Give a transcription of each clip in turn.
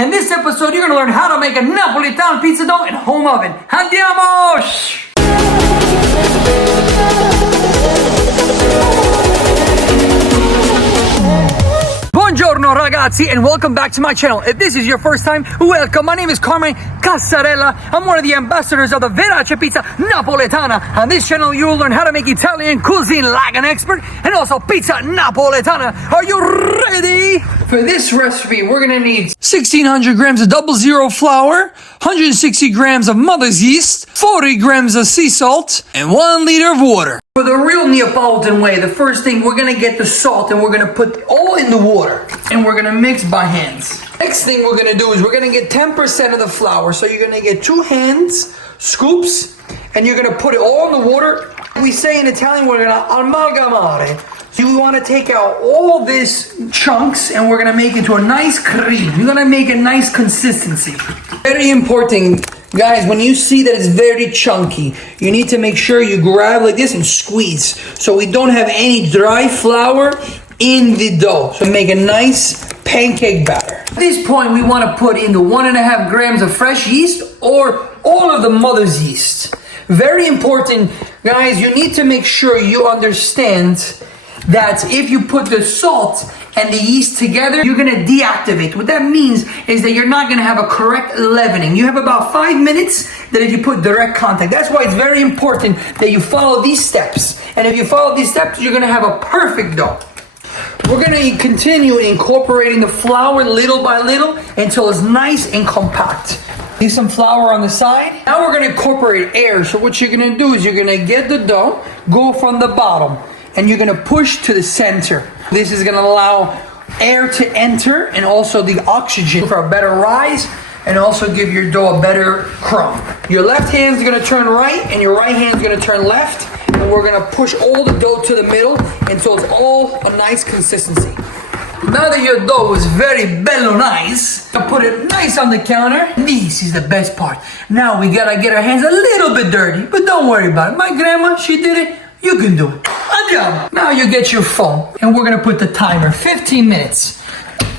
In this episode, you're gonna learn how to make a Napoletana pizza dough in home oven. Andiamo! Buongiorno ragazzi and welcome back to my channel. If this is your first time, welcome. My name is Carmen Cassarella. I'm one of the ambassadors of the Verace Pizza Napoletana. On this channel you will learn how to make Italian cuisine like an expert and also Pizza Napoletana. Are you ready? For this recipe we're gonna need 1600 grams of 00 flour, 160 grams of mother's yeast, 40 grams of sea salt, and 1 liter of water. For the real Neapolitan way, the first thing, we're gonna get the salt and we're gonna put all in the water and we're gonna mix by hands. Next thing we're gonna do is we're gonna get 10% of the flour. So you're gonna get 2 hands, scoops, and you're gonna put it all in the water. We say in Italian, we're gonna amalgamare. So we wanna take out all this chunks and we're gonna make it to a nice cream. You're gonna make a nice consistency. Very important. Guys, when you see that it's very chunky, you need to make sure you grab like this and squeeze so we don't have any dry flour in the dough. So make a nice pancake batter. At this point, we want to put in the 1.5 grams of fresh yeast or all of the mother's yeast. Very important, guys, you need to make sure you understand that if you put the salt and the yeast together, you're gonna deactivate. What that means is that you're not gonna have a correct leavening. You have about 5 minutes that if you put direct contact. That's why it's very important that you follow these steps. And if you follow these steps, you're gonna have a perfect dough. We're gonna continue incorporating the flour little by little until it's nice and compact. Leave some flour on the side. Now we're gonna incorporate air. So what you're gonna do is you're gonna get the dough, go from the bottom, and you're gonna push to the center. This is gonna allow air to enter and also the oxygen for a better rise and also give your dough a better crumb. Your left hand's gonna turn right and your right hand's gonna turn left, and we're gonna push all the dough to the middle until it's all a nice consistency. Now that your dough is very bello nice, I put it nice on the counter. This is the best part. Now we gotta get our hands a little bit dirty, but don't worry about it. My grandma, she did it. You can do it. Andiamo. Now you get your phone and we're gonna put the timer, 15 minutes.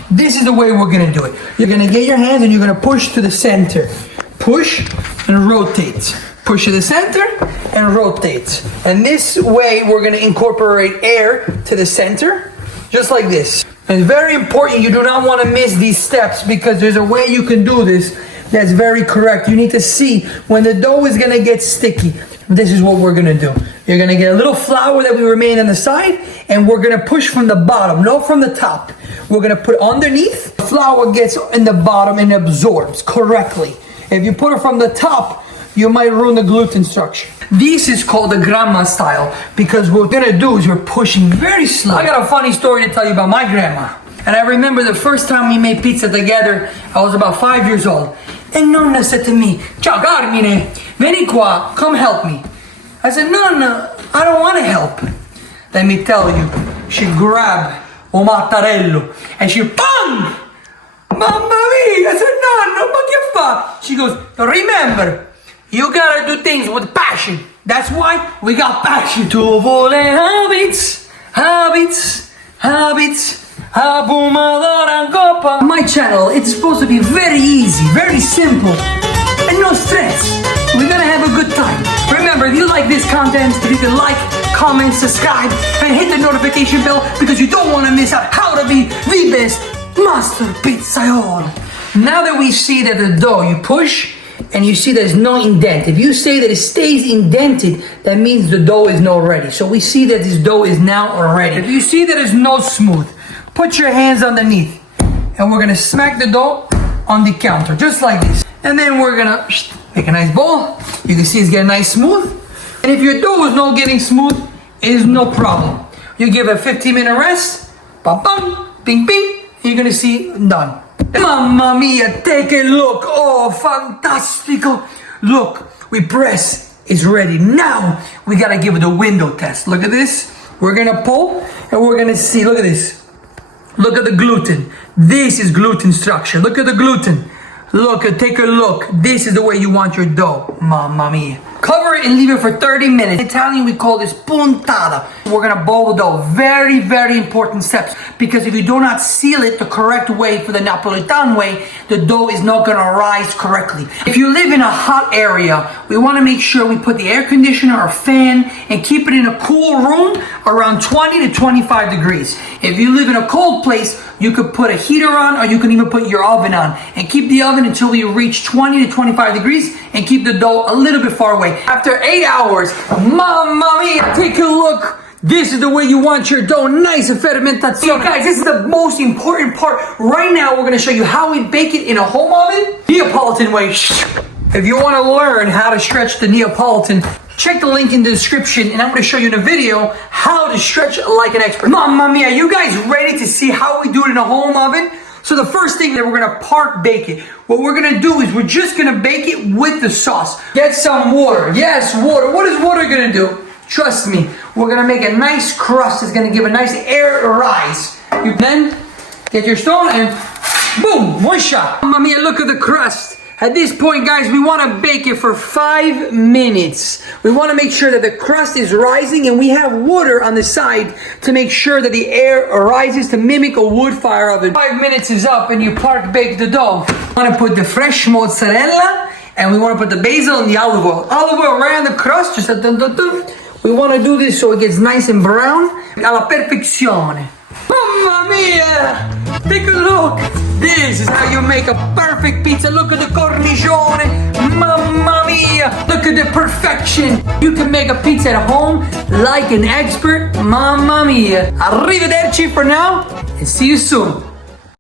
This is the way we're gonna do it. You're gonna get your hands and you're gonna push to the center. Push and rotate. Push to the center and rotate. And this way we're gonna incorporate air to the center, just like this. And it's very important, you do not wanna miss these steps because there's a way you can do this that's very correct. You need to see when the dough is gonna get sticky. This is what we're gonna do. You're gonna get a little flour that we remain on the side and we're gonna push from the bottom, not from the top. We're gonna put underneath, the flour gets in the bottom and absorbs correctly. If you put it from the top, you might ruin the gluten structure. This is called the grandma style because what we're gonna do is we're pushing very slow. I got a funny story to tell you about my grandma. And I remember the first time we made pizza together, I was about 5 years old. And Nonna said to me, "Ciao Carmine, vieni qua, come help me." I said, "Nonna, I don't want to help." Let me tell you, she grabbed a mattarello and she bang! Mamma mia! I said, "Nonna, ma che fa?" She goes, "Remember, you gotta do things with passion. That's why we got passion." Tu vuole habits, habits, habits. My channel, it's supposed to be very easy, very simple, and no stress. We're gonna have a good time. Remember, if you like this content, if you can like, comment, subscribe, and hit the notification bell because you don't want to miss out how to be the best master pizzaiolo. Now that we see that the dough, you push, and you see there's no indent. If you say that it stays indented, that means the dough is not ready. So we see that this dough is now ready. If you see that it's not smooth, put your hands underneath and we're gonna smack the dough on the counter, just like this. And then we're gonna make a nice ball. You can see it's getting nice smooth. And if your dough is not getting smooth, it is no problem. You give a 15-minute rest, bam bam, bing bing, and you're gonna see done. Mamma mia, take a look. Oh, fantastico. Look, we press, it's ready. Now we gotta give it a window test. Look at this. We're gonna pull and we're gonna see, look at this. Look at the gluten. This is gluten structure. Look at the gluten. Look, take a look. This is the way you want your dough. Mamma mia. Cover it and leave it for 30 minutes. In Italian, we call this puntata. We're gonna boil the dough. Very, very important steps, because if you do not seal it the correct way for the Napolitan way, the dough is not gonna rise correctly. If you live in a hot area, we wanna make sure we put the air conditioner or fan and keep it in a cool room around 20 to 25 degrees. If you live in a cold place, you could put a heater on, or you can even put your oven on and keep the oven until we reach 20 to 25 degrees and keep the dough a little bit far away. After 8 hours, mamma mia, take a look. This is the way you want your dough, nice and fermentation. So guys, this is the most important part. Right now, we're gonna show you how we bake it in a home oven, Neapolitan way. If you wanna learn how to stretch the Neapolitan, check the link in the description, and I'm gonna show you in a video how to stretch like an expert. Mamma mia, you guys ready to see how we do it in a home oven? So the first thing that we're gonna park bake it. What we're gonna do is we're just gonna bake it with the sauce. Get some water. Yes, water. What is water gonna do? Trust me, we're gonna make a nice crust. It's gonna give a nice air rise. You then get your stone and boom, one shot. Mamma mia, look at the crust. At this point, guys, we want to bake it for 5 minutes. We want to make sure that the crust is rising, and we have water on the side to make sure that the air rises to mimic a wood fire oven. 5 minutes is up, and you park bake the dough. We want to put the fresh mozzarella, and we want to put the basil and the olive oil. Olive oil right on the crust, just a dun dun dun. We want to do this so it gets nice and brown. Alla perfezione. Mamma mia! Take a look! This is how you make a perfect pizza. Look at the cornicione. Mamma mia! Look at the perfection. You can make a pizza at home like an expert. Mamma mia! Arrivederci for now, and see you soon.